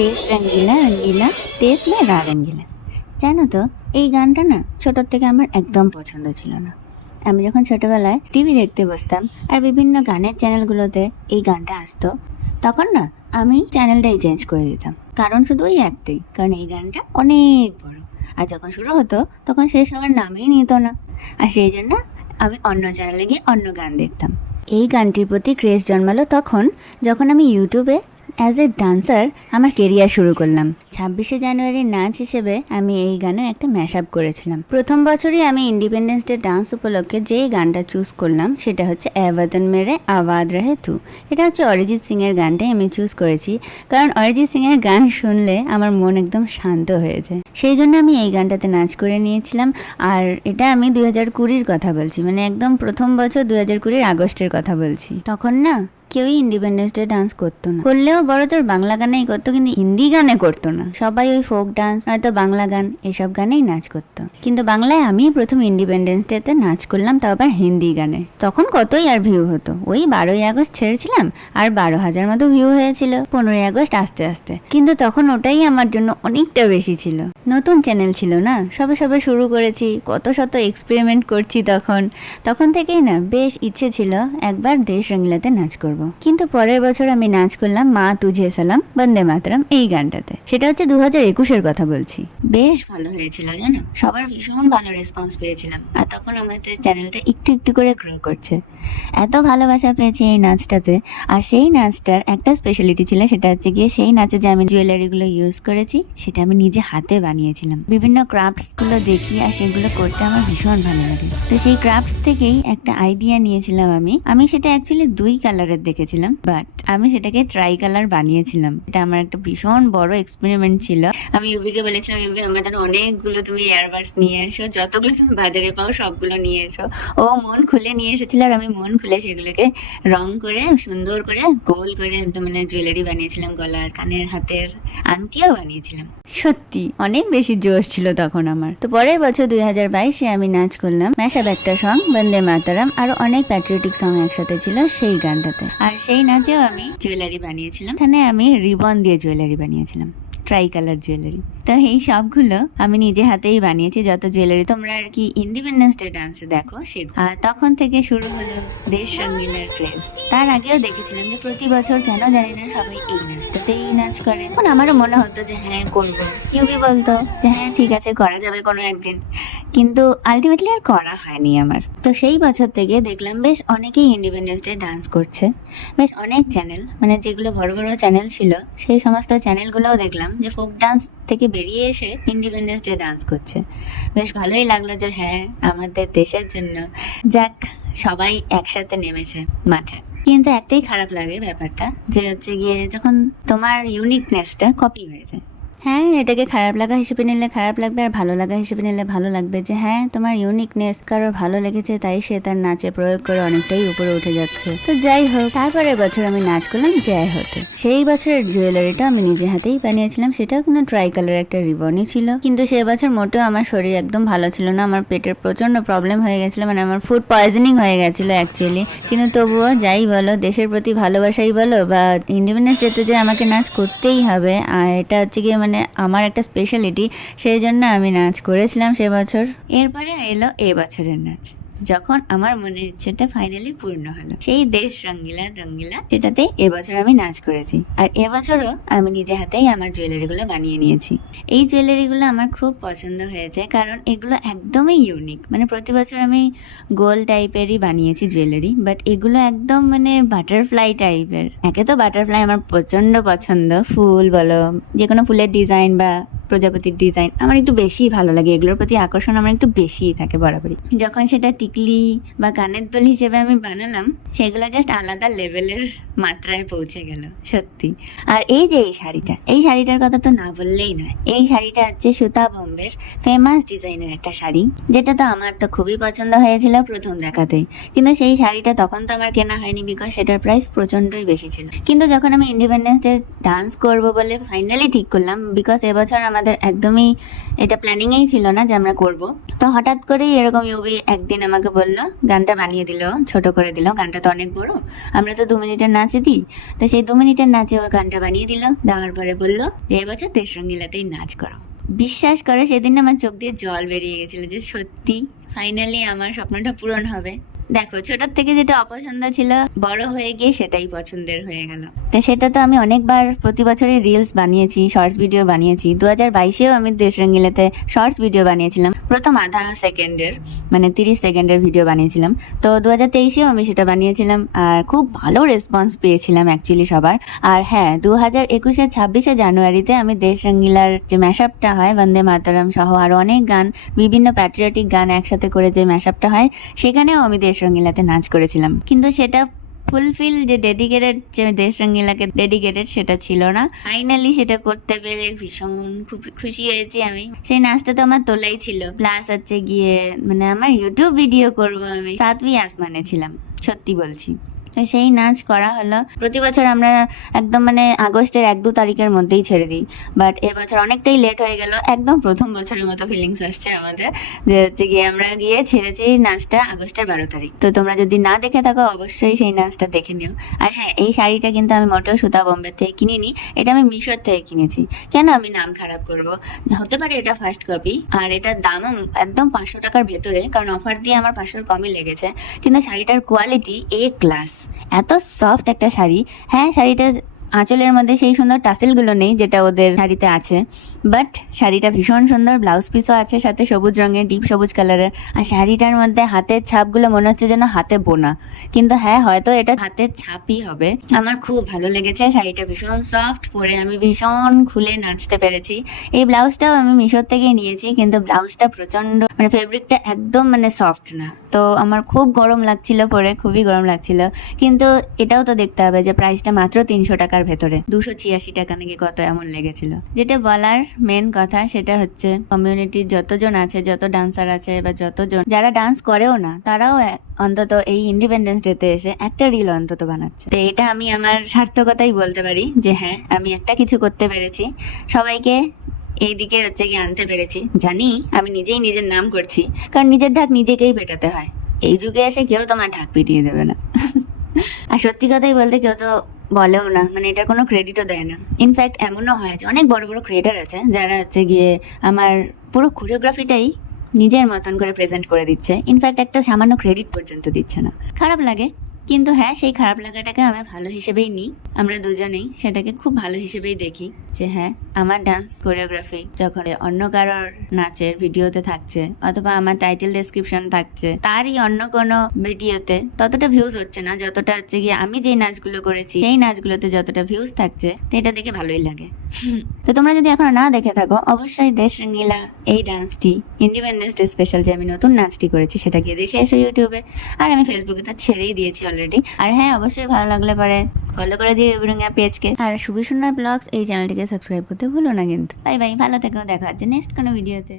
দেশ রঙ্গিলা রঙ্গিলা দেশ মে রা রঙ্গিলা। জানো তো, এই গানটা না ছোটোর থেকে আমার একদম পছন্দ ছিল না। আমি যখন ছোটবেলায় টিভি দেখতে বসতাম আর বিভিন্ন গানের চ্যানেলগুলোতে এই গানটা আসতো, তখন না আমি চ্যানেলটাই চেঞ্জ করে দিতাম। কারণ শুধু ওই একটাই, কারণ এই গানটা অনেক বড়। আর যখন শুরু হতো তখন শেষ হওয়ার নামেই নিত না। আর সেই জন্য আমি অন্য চ্যানেলে গিয়ে অন্য গান দেখতাম। এই গানটির প্রতি ক্রেজ জন্মালো তখন, যখন আমি ইউটিউবে অ্যাজ এ ডান্সার আমার কেরিয়ার শুরু করলাম। 26শে জানুয়ারির নাচ হিসেবে আমি এই গানের একটা ম্যাশ আপ করেছিলাম। প্রথম বছরই আমি ইন্ডিপেন্ডেন্স ডে ডান্স উপলক্ষে যেই গানটা চুজ করলাম সেটা হচ্ছে এ ওয়াতন মেরে আওয়াজ রহে তু। এটা হচ্ছে অরিজিৎ সিংয়ের গানটাই আমি চুজ করেছি, কারণ অরিজিৎ সিংয়ের গান শুনলে আমার মন একদম শান্ত হয়ে যায়। সেই জন্য আমি এই গানটাতে নাচ করে নিয়েছিলাম। আর এটা আমি 2020-র কথা বলছি, মানে একদম প্রথম বছর 2020-র আগস্টের কথা বলছি। তখন না কেউই ইন্ডিপেন্ডেন্স ডে ডান্স করতো না, করলেও বড় তোর বাংলা গানেই করতো, কিন্তু হিন্দি গানে করতো না। সবাই ওই ফোক ডান্স নয়তো বাংলা গান এসব গানেই নাচ করতো। কিন্তু বাংলায় আমি প্রথম ইন্ডিপেন্ডেন্স ডেতে নাচ করলাম, তাও আবার হিন্দি গানে। তখন কতই আর ভিউ হতো, ওই 12ই আগস্ট ছেড়েছিলাম আর 12,000 মতো ভিউ হয়েছিল 15ই আগস্ট আস্তে আস্তে। কিন্তু তখন ওটাই আমার জন্য অনেকটা বেশি ছিল। নতুন চ্যানেল ছিল না, সবে সবে শুরু করেছি, কত শত এক্সপেরিমেন্ট করছি। তখন থেকেই না বেশ ইচ্ছে ছিল একবার দেশ রঙ্গিলাতে নাচ করব। কিন্তু পরের বছর আমি নাচ করলাম মা তুঝে সালাম বন্দে মাতরম এই গানটাতে। সেটা হচ্ছে 2021-এর কথা বলছি। বেশ ভালো হয়েছিল জানো, সবার ভীষণ ভালো রেসপন্স পেয়েছিলাম। আর তখন আমাদের চ্যানেলটা একটু একটু করে গ্রো করছে। এত ভালোবাসা পেয়েছি এই নাচটাতে। আর সেই নাচটার একটা স্পেশালিটি ছিল, সেটা হচ্ছে গিয়ে সেই নাচে যে আমি জুয়েলারিগুলো ইউজ করেছি সেটা আমি নিজে হাতে বানিয়েছিলাম। বিভিন্ন ক্রাফটসগুলো দেখি আর সেগুলো করতে আমার ভীষণ ভালো লাগে। তো সেই ক্রাফটস থেকেই একটা আইডিয়া নিয়েছিলাম আমি সেটা অ্যাকচুয়ালি 2 কালারের দেখেছিলাম, বাট আমি সেটাকে ট্রাই কালার বানিয়েছিলাম। এটা আমার একটা ভীষণ বড় এক্সপেরিমেন্ট ছিল। আমি ইউবিকে বলেছিলাম, ইউবি আমার জন্য অনেকগুলো তুমি এয়ারবাডস নিয়ে এসো, যতগুলো তুমি বাজারে পাও সবগুলো নিয়ে এসো। ও মন খুলে নিয়ে এসেছিল আর আমি মন খুলে সেগুলোকে রং করে সুন্দর করে গোল করে একদম মানে জুয়েলারি বানিয়েছিলাম, গলার কানের হাতের আংটিও বানিয়েছিলাম। সত্যি অনেক বেশি জোশ ছিল তখন আমার। তো পরের বছর 2022-এ আমি নাচ করলাম ম্যাশআপ একটা সং বন্দে মাতরম, আরো অনেক প্যাট্রিয়টিক সং একসাথে ছিল সেই গানটাতে। আর সেই নাচেও আমি জুয়েলারি বানিয়েছিলাম, এখানে আমি রিবন দিয়ে জুয়েলারি বানিয়েছিলাম, ট্রাই কালার জুয়েলারি। তো এই সবগুলো আমি নিজে হাতেই বানিয়েছি, যত জুয়েলারি তোমরা আর কি ইন্ডিপেন্ডেন্স ডে ডান্সে দেখো সেগুলো। আর তখন থেকে শুরু হলো দেশ রঙ্গিলার ক্রেজ। তার আগেও দেখেছিলাম যে প্রতি বছর কেন জানি না সবাই এই নাচটাতেই নাচ করে। এখন আমারও মনে হতো যে হ্যাঁ করবো, ইউবি বলতো যে হ্যাঁ ঠিক আছে করা যাবে কোনো একদিন, কিন্তু আলটিমেটলি আর করা হয়নি আমার। তো সেই বছর থেকে দেখলাম বেশ অনেকেই ইন্ডিপেন্ডেন্স ডে ডান্স করছে। বেশ অনেক চ্যানেল, মানে যেগুলো বড় বড় চ্যানেল ছিল সেই সমস্ত চ্যানেলগুলোও দেখলাম যে ফোক ডান্স থেকে বেরিয়ে এসে ইন্ডিপেন্ডেন্স ডে ডান্স করছে। বেশ ভালোই লাগলো যে হ্যাঁ আমাদের দেশের জন্য যাক সবাই একসাথে নেমেছে মাঠে। কিন্তু একটাই খারাপ লাগে ব্যাপারটা, যে হচ্ছে গিয়ে যখন তোমার ইউনিকনেসটা কপি হয়ে যায়। হ্যাঁ, এটাকে খারাপ লাগা হিসেবে নিলে খারাপ লাগবে, আর ভালো লাগা হিসেবে নিলে ভালো লাগবে, যে হ্যাঁ তোমার ইউনিকনেস কারোর ভালো লেগেছে তাই সে তার নাচে প্রয়োগ করে অনেকটাই উপরে উঠে যাচ্ছে। তো যাই হোক, তারপরের বছর আমি নাচ করলাম জয় হতে। সেই বছরের জুয়েলারিটা আমি নিজে হাতেই বানিয়েছিলাম, সেটাও কিন্তু ট্রাই কালার একটা রিবনই ছিল। কিন্তু সে বছর মোটেও আমার শরীর একদম ভালো ছিল না, আমার পেটের প্রচন্ড প্রবলেম হয়ে গেছিলো, মানে আমার ফুড পয়জনিং হয়ে গেছিলো অ্যাকচুয়ালি। কিন্তু তবুও যাই বলো, দেশের প্রতি ভালোবাসাই বলো বা ইন্ডিপেন্ডেন্স ডেতে যে আমাকে নাচ করতেই হবে, আর এটা হচ্ছে গিয়ে মানে আমার একটা স্পেশালিটি, সেই জন্য আমি নাচ করেছিলাম সে বছর। এরপরে এলো এই বছরের নাচ, যখন আমার মনের ইচ্ছেটা ফাইনালি পূর্ণ হলো। সেই দেশ রঙ্গিলা রঙ্গিলা সেটাতে এবছর আমি নাচ করেছি। আর এবছরও আমি নিজে হাতেই আমার জুয়েলারিগুলো বানিয়ে নিয়েছি। এই জুয়েলারিগুলো আমার খুব পছন্দ হয়েছে, কারণ এগুলো একদমই ইউনিক। মানে প্রতি বছর আমি গোল টাইপেরই বানিয়েছি জুয়েলারি, বাট এগুলো একদম মানে বাটারফ্লাই টাইপের। একে তো বাটারফ্লাই আমার প্রচন্ড পছন্দ, ফুল বলো, যে কোনো ফুলের ডিজাইন বা প্রজাপতির ডিজাইন আমার একটু বেশি ভালো লাগে, এগুলোর প্রতি আকর্ষণ আমার একটু বেশিই থাকে বরাবরই। যখন সেটা টিকলি বা কানের দুল হিসেবে আমি বানালাম, সেগুলো জাস্ট আলাদা লেভেলের মাত্রায় পৌঁছে গেল সত্যি। আর এই যে এই শাড়িটার কথা তো না বললেই নয়। এই শাড়িটা হচ্ছে সুতা বোম্বের ফেমাস ডিজাইনের একটা শাড়ি, যেটা তো আমার তো খুবই পছন্দ হয়েছিল প্রথম দেখাতেই। কিন্তু সেই শাড়িটা তখন তো আমার কেনা হয়নি, বিকজ সেটার প্রাইস প্রচন্ডই বেশি ছিল। কিন্তু যখন আমি ইন্ডিপেন্ডেন্স ডে ডান্স করবো বলে ফাইনালি ঠিক করলাম, বিকজ এবছর আমাদের আমাদের একদমই এটা প্ল্যানিংয়েই ছিল না যে আমরা করব। তো হঠাৎ করেই এরকম ইউবি একদিন আমাকে বললো, গানটা বানিয়ে দিল, ছোট করে দিল, গানটা তো অনেক বড়, আমরা তো 2 মিনিটের নাচে দিই, তো সেই 2 মিনিটের নাচে ওর গানটা বানিয়ে দিল। দেওয়ার পরে বললো যে এবছর দেশ রঙ্গিলাতেই নাচ করো। বিশ্বাস করে সেদিন আমার চোখ দিয়ে জল বেরিয়ে গেছিলো যে সত্যি ফাইনালি আমার স্বপ্নটা পূরণ হবে। দেখো, ছোটোর থেকে যেটা অপছন্দ ছিল বড় হয়ে গিয়ে সেটাই পছন্দের হয়ে গেল। তো সেটা তো আমি অনেকবার প্রতি বছরই রিলস বানিয়েছি, শর্টস ভিডিও বানিয়েছি। 2022-এও আমি দেশ রঙ্গিলাতে শর্টস ভিডিও বানিয়েছিলাম, প্রথম আধা সেকেন্ডের, মানে 30 সেকেন্ডের ভিডিও বানিয়েছিলাম। তো 2023-এও আমি সেটা বানিয়েছিলাম আর খুব ভালো রেসপন্স পেয়েছিলাম অ্যাকচুয়ালি সবার। আর হ্যাঁ, 2021-এর 26শে জানুয়ারিতে আমি দেশ রঙ্গিলার যে ম্যাশআপটা হয় বন্দে মাতরম সহ আরও অনেক গান, বিভিন্ন প্যাট্রিয়টিক গান একসাথে করে যে ম্যাশআপটা হয়, সেখানেও আমি দেশ রঙ্গিলাতে নাচ করেছিলাম। কিন্তু সেটা ফুলফিল যে ডেডিকেটেড, যে দেশ রঙ্গিলাকে ডেডিকেটেড, সেটা ছিল না। ফাইনালি সেটা করতে পেরে ভীষণ খুব খুশি হয়েছি আমি। সেই নাচটা তো আমার তোলাই ছিল, প্লাস হচ্ছে গিয়ে মানে আমার ইউটিউব ভিডিও করবো আমি 7वीं আসমানে ছিলাম, সত্যি বলছি। তো সেই নাচ করা হলো। প্রতি বছর আমরা একদম মানে আগস্টের 1-2 তারিখের মধ্যেই ছেড়ে দিই, বাট এবছর অনেকটাই লেট হয়ে গেল। একদম প্রথম বছরের মতো ফিলিংস আসছে আমাদের, যে হচ্ছে গিয়ে আমরা গিয়ে ছেড়েছি নাচটা আগস্টের 12 তারিখ। তো তোমরা যদি না দেখে থাকো অবশ্যই সেই নাচটা দেখে নিও। আর হ্যাঁ, এই শাড়িটা কিন্তু আমি মোটেও সুতা বোম্বে থেকে কিনিনি, এটা আমি মিশোর থেকে কিনেছি। কেন আমি নাম খারাপ করব? হতে পারে এটা ফার্স্ট কপি, আর এটার দামও একদম 500 টাকার ভেতরে, কারণ অফার দিয়ে আমার 500 কমই লেগেছে। কিন্তু শাড়িটার কোয়ালিটি এ ক্লাস, এত সফট একটা শাড়ি। হ্যাঁ, শাড়িটার আঁচলের মধ্যে সেই সুন্দর টাসেলগুলো নেই যেটা ওদের শাড়িতে আছে, বাট শাড়িটা ভীষণ সুন্দর। ব্লাউজ পিসও আছে সাথে সবুজ রঙের, ডিপ সবুজ কালারের। আর শাড়িটার মধ্যে হাতের ছাপগুলো মনে হচ্ছে যেন হাতে বোনা, কিন্তু হ্যাঁ হয়তো এটা হাতের ছাপই হবে। আমার খুব ভালো লেগেছে শাড়িটা, ভীষণ সফট, পরে আমি ভীষণ খুলে নাচতে পেরেছি। এই ব্লাউজটাও আমি মিশোর থেকে নিয়েছি, কিন্তু ব্লাউজটা প্রচণ্ড মানে ফেব্রিকটা একদম মানে সফট না, তো আমার খুব গরম লাগছিল পরে, খুবই গরম লাগছিল। কিন্তু এটাও তো দেখতে হবে যে প্রাইসটা মাত্র 300 টাকার ভেতরে, 286 টাকা নাকি কত এমন লেগেছিল। যেটা বলার মেন কথা সেটা হচ্ছে কমিউনিটির যতজন আছে, যত ডান্সার আছে বা যতজন যারা ডান্স করেও না, তারাও অন্তত এই ইন্ডিপেন্ডেন্স ডেতে এসে একটা রিল অন্তত বানাচ্ছে। তো এটা আমি আমার সার্থকতাই বলতে পারি যে হ্যাঁ, আমি একটা কিছু করতে পেরেছি, সবাইকে এই দিকে হচ্ছে গিয়ে আনতে পেরেছি। জানি আমি নিজেই নিজের নাম করছি, কারণ নিজের ঢাক নিজেকেই পেটাতে হয়। এই যুগে এসে কেউ তোমার ঢাক পিটিয়ে দেবে না। আর সত্যি কথাই বলতে কেউ তো বলেও না, মানে এটার কোনো ক্রেডিটও দেয় না। ইনফ্যাক্ট এমনও হয় যে অনেক বড় বড় ক্রিয়েটার আছে যারা হচ্ছে গিয়ে আমার পুরো কোরিওগ্রাফিটাই নিজের মতন করে প্রেজেন্ট করে দিচ্ছে, ইনফ্যাক্ট একটা সামান্য ক্রেডিট পর্যন্ত দিচ্ছে না। খারাপ লাগে, কিন্তু হ্যাঁ, সেই খারাপ লাগাটাকে আমি ভালো হিসেবেই নিই। আমরা দুজনেই সেটাকে খুব ভালো হিসেবেই দেখি যে হ্যাঁ, আমার ডান্স কোরিওগ্রাফি যখন অন্য কারোর নাচের ভিডিওতে থাকছে, অথবা আমার টাইটেল ডেসক্রিপশন থাকছে তারই অন্য কোনো ভিডিওতে, ততটা ভিউজ হচ্ছে না যতটা হচ্ছে গিয়ে আমি যেই নাচগুলো করেছি সেই নাচগুলোতে যতটা ভিউজ থাকছে, তো এটা দেখে ভালোই লাগে। তো তোমরা যদি এখনো না দেখে থাকো, অবশ্যই দেশ রঙ্গিলা এই ডান্সটি, ইন্ডিপেন্ডেন্স ডে স্পেশাল যে আমি নতুন নাচটি করেছি, সেটা গিয়ে দেখে এসো ইউটিউবে। আর আমি ফেসবুকে তো ছেড়েই দিয়েছি অলরেডি। আর হ্যাঁ, অবশ্যই ভালো লাগলে পরে ফলো করে দিও ইউবিরঙ্গা পেজকে, আর শুভসন্ধ্যা ব্লগস এই চ্যানেলটিকে সাবস্ক্রাইব করতে ভুলো না কিন্তু। বাই বাই, ভালো থেকো, দেখা হচ্ছে নেক্সট কোনো ভিডিওতে।